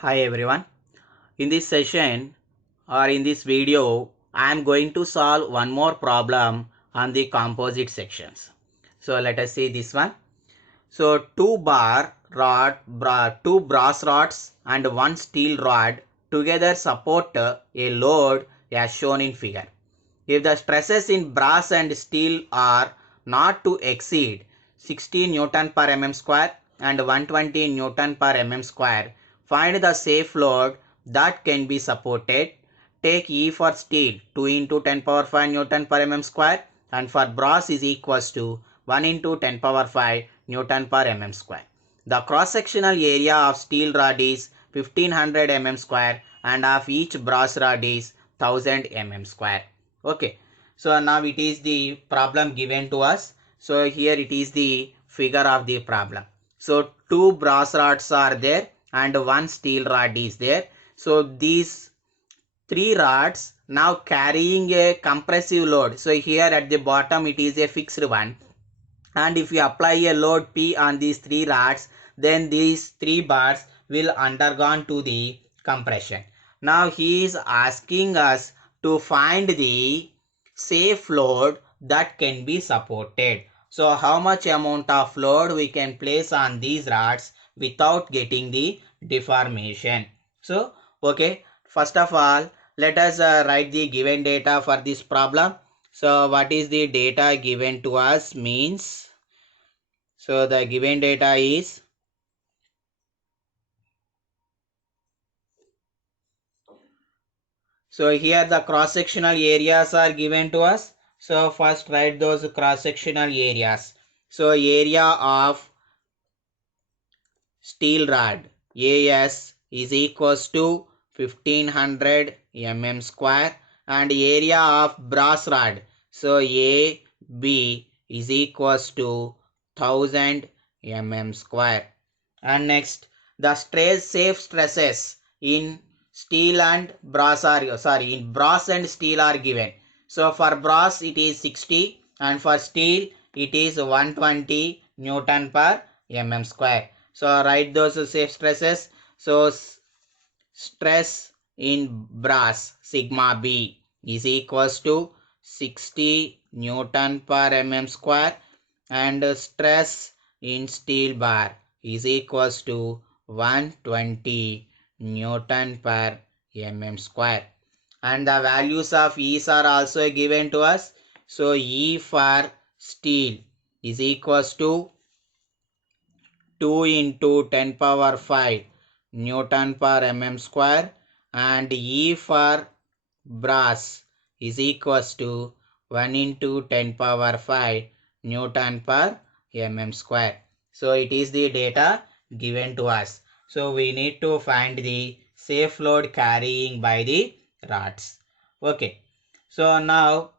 Hi everyone. In this session or in this video, I am going to solve one more problem on the composite sections. So let us see this one. So two brass rods and one steel rod together support a load as shown in figure. If the stresses in brass and steel are not to exceed 60 Newton per mm square and 120 Newton per mm square, find the safe load that can be supported. Take E for steel 2 into 10 power 5 Newton per mm square and for brass is equals to 1 into 10 power 5 Newton per mm square. The cross-sectional area of steel rod is 1500 mm square and of each brass rod is 1000 mm square. Okay, so now it is the problem given to us. So here it is the figure of the problem. So two brass rods are there and one steel rod is there. So these three rods now carrying a compressive load. So here at the bottom it is a fixed one, and if we apply a load P on these three rods, then these three bars will undergone to the compression. Now he is asking us to find the safe load that can be supported. So how much amount of load we can place on these rods without getting the deformation. So okay, first of all let us write the given data for this problem. So what is the data given to us means, so the given data is so here the cross sectional areas are given to us. So first write those cross sectional areas. So area of steel rod AS is equals to 1500 mm square and area of brass rod, so AB is equals to 1000 mm square. And next the safe stresses in steel and brass are in brass and steel are given. So for brass it is 60 and for steel it is 120 Newton per mm square. So write those safe stresses. So stress in brass sigma B is equals to 60 Newton per mm square and stress in steel bar is equals to 120 Newton per mm square. And the values of E's are also given to us. So E for steel is equals to 2 into 10 power 5 Newton per mm square and E for brass is equals to 1 into 10 power 5 Newton per mm square. So it is the data given to us. So we need to find the safe load carrying by the rods. Okay. So now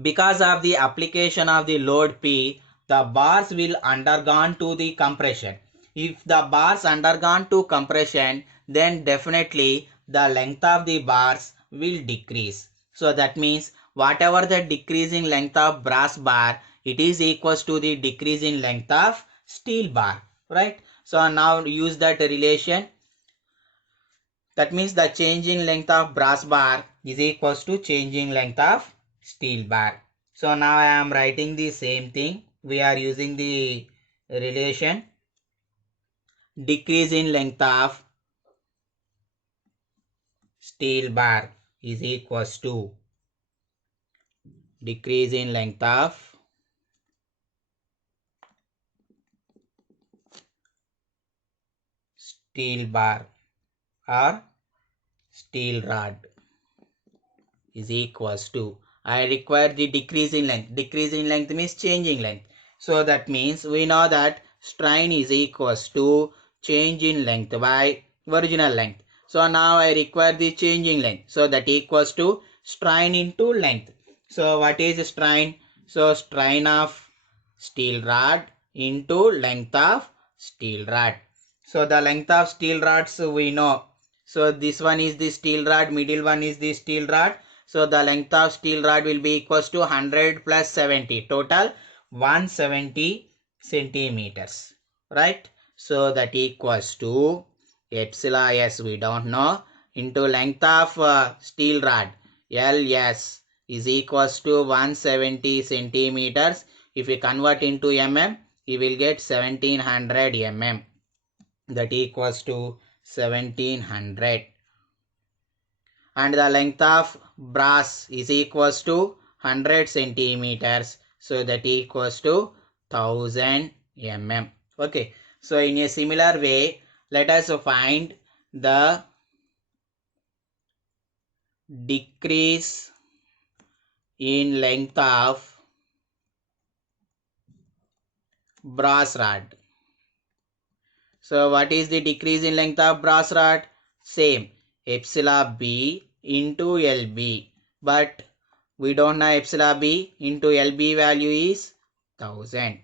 because of the application of the load P, the bars will undergone to the compression. If the bars undergone to compression, then definitely the length of the bars will decrease. So that means whatever the decreasing length of brass bar, it is equals to the decreasing length of steel bar, right? So now use that relation. That means the changing length of brass bar is equals to changing length of steel bar. So now I am writing the same thing. We are using the relation decrease in length of steel bar is equals to decrease in length of steel bar or steel rod is equals to, I require the decrease in length. Decrease in length means changing length. So that means we know that strain is equals to change in length by original length. So now I require the changing length. So that equals to strain into length. So what is strain? So strain of steel rod into length of steel rod. So the length of steel rods we know. So this one is the steel rod, middle one is the steel rod. So the length of steel rod will be equals to 100 plus 70. Total 170 centimeters. Right? So that equals to epsilon s we don't know into length of steel rod ls is equals to 170 centimeters. If we convert into mm, we will get 1700 mm. That equals to 1700. And the length of brass is equals to 100 centimeters. So that equals to 1000 mm. Okay. So in a similar way, let us find the decrease in length of brass rod. So what is the decrease in length of brass rod? Same, epsilon b into lb. But we don't know epsilon b into lb value is 1000.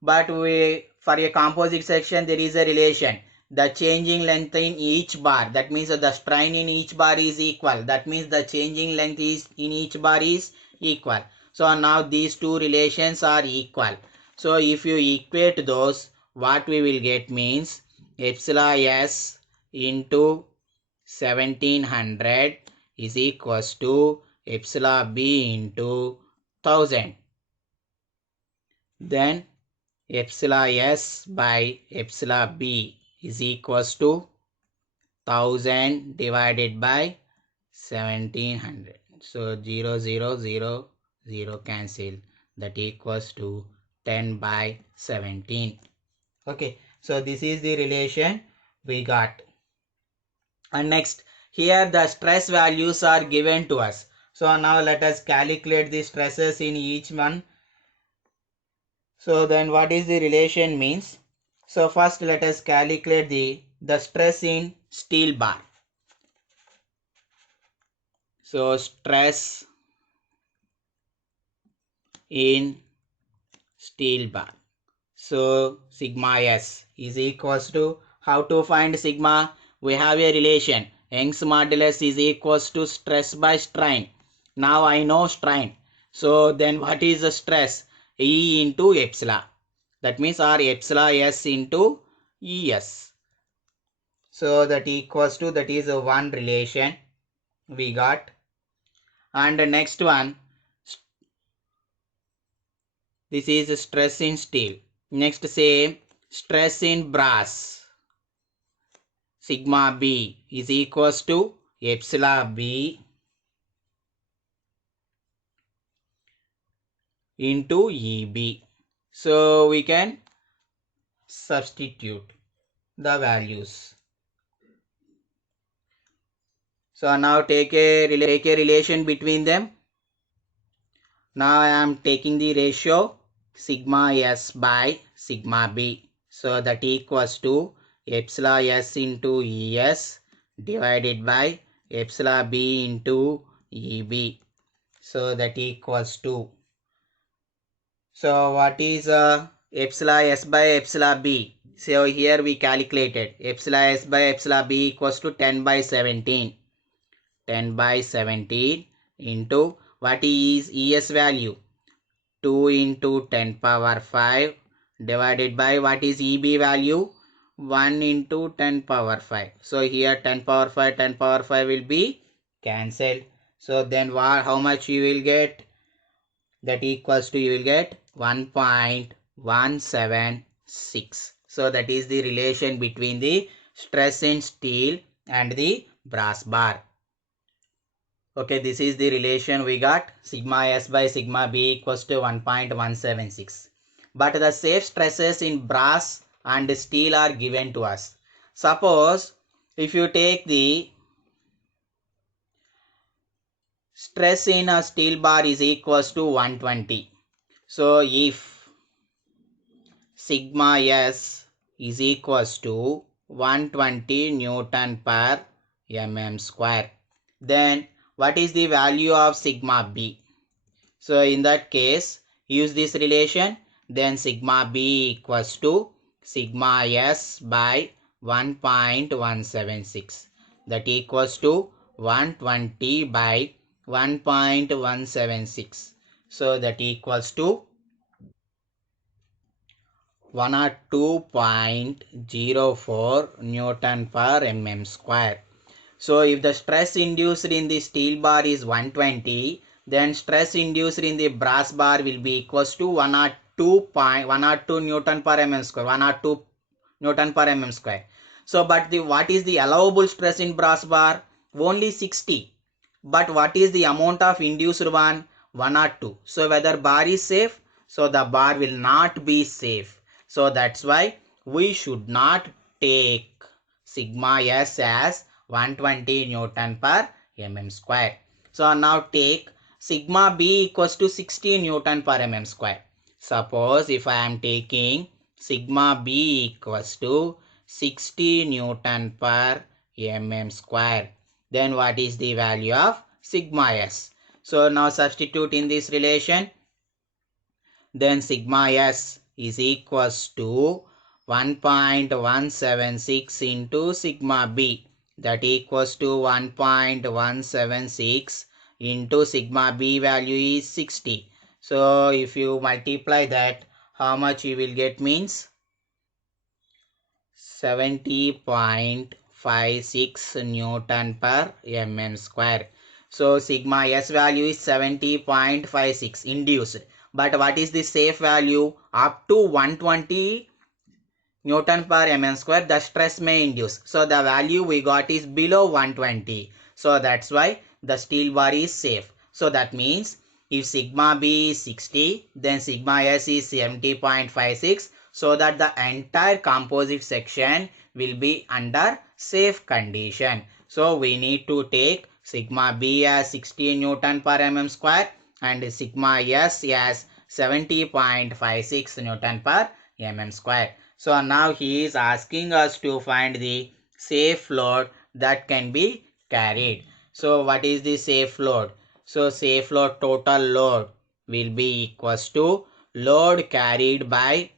But for a composite section there is a relation. The changing length in each bar, that means the strain in each bar is equal. That means the changing length is in each bar is equal. So now these two relations are equal. So if you equate those, what we will get means epsilon s into 1700 is equals to epsilon b into 1000. Then epsilon s by epsilon b is equals to 1000 divided by 1700. So 0 cancel. That equals to 10 by 17. Okay. So this is the relation we got. And next, here the stress values are given to us. So now let us calculate the stresses in each one. So then what is the relation means? So first let us calculate the stress in steel bar. So stress in steel bar. So sigma s is equals to, how to find sigma? We have a relation. Young's modulus is equals to stress by strain. Now I know strain. So then what is the stress? E into epsilon. That means or epsilon s into es. So that equals to, that is one relation we got. And the next one, this is stress in steel. Next say stress in brass. Sigma b is equals to epsilon b into eb. So we can substitute the values. So now take a relation between them. Now I am taking the ratio sigma s by sigma b. So that equals to epsilon s into es divided by epsilon b into eb. So that equals to. So what is epsilon s by epsilon b? So here we calculated epsilon s by epsilon b equals to 10 by 17. 10 by 17 into what is es value? 2 into 10 power 5 divided by what is EB value? 1 into 10 power 5. So here 10 power 5, 10 power 5 will be cancelled. So then how much you will get? That equals to, you will get 1.176. So that is the relation between the stress in steel and the brass bar. Okay, this is the relation we got. Sigma s by sigma b equals to 1.176. But the safe stresses in brass and steel are given to us. Suppose if you take the stress in a steel bar is equals to 120. So if sigma s is equals to 120 Newton per mm square, then what is the value of sigma b? So in that case, use this relation, then sigma b equals to sigma s by 1.176. That equals to 120 by 1.176. So that equals to 102.04 Newton per mm square. So if the stress induced in the steel bar is 120, then stress induced in the brass bar will be equals to 102 Newton per mm square, 102 Newton per mm square. So but what is the allowable stress in brass bar? Only 60. But what is the amount of induced one? 102. So whether bar is safe? So the bar will not be safe. So that's why we should not take sigma S as 120 Newton per mm square. So now take sigma B equals to 60 Newton per mm square. Suppose if I am taking sigma B equals to 60 Newton per mm square, then what is the value of sigma S? So now substitute in this relation, then sigma S is equals to 1.176 into sigma B, that equals to 1.176 into sigma B value is 60. So if you multiply that, how much you will get means 70.56 Newton per mm square. So sigma S value is 70.56 induced. But what is the safe value? Up to 120 Newton per mm square the stress may induce. So the value we got is below 120. So that's why the steel bar is safe. So that means if sigma B is 60, then sigma S is 70.56, so that the entire composite section will be under safe condition. So we need to take sigma B as 60 Newton per mm square and sigma S as 70.56 Newton per mm square. So now he is asking us to find the safe load that can be carried. So what is the safe load? So safe load, total load will be equals to load carried by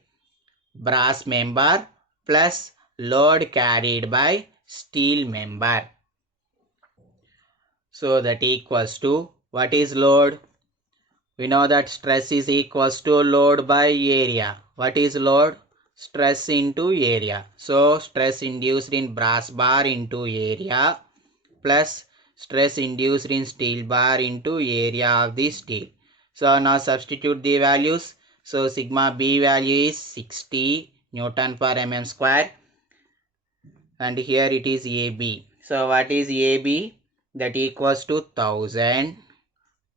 brass member plus load carried by steel member. So that equals to, what is load? We know that stress is equals to load by area. What is load? Stress into area. So stress induced in brass bar into area plus stress induced in steel bar into area of the steel. So now substitute the values. So sigma B value is 60 Newton per mm square and here it is AB. So what is AB? That equals to 1000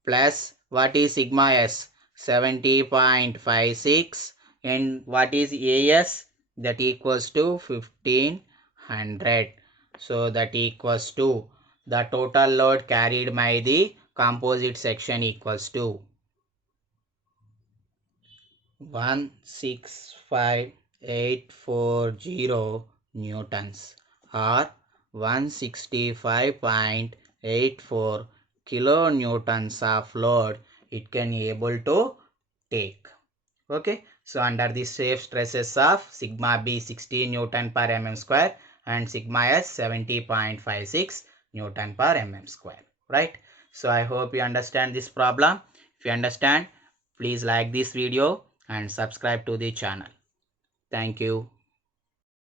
plus what is sigma S? 70.56 and what is AS? That equals to 1500. So that equals to the total load carried by the composite section equals to 165,840 newtons or 165.84 kilonewtons of load it can able to take. Okay, so under the safe stresses of sigma B 60 Newton per mm square and sigma S 70.56 Newton per mm square, right? So I hope you understand this problem. If you understand, please like this video and subscribe to the channel. Thank you.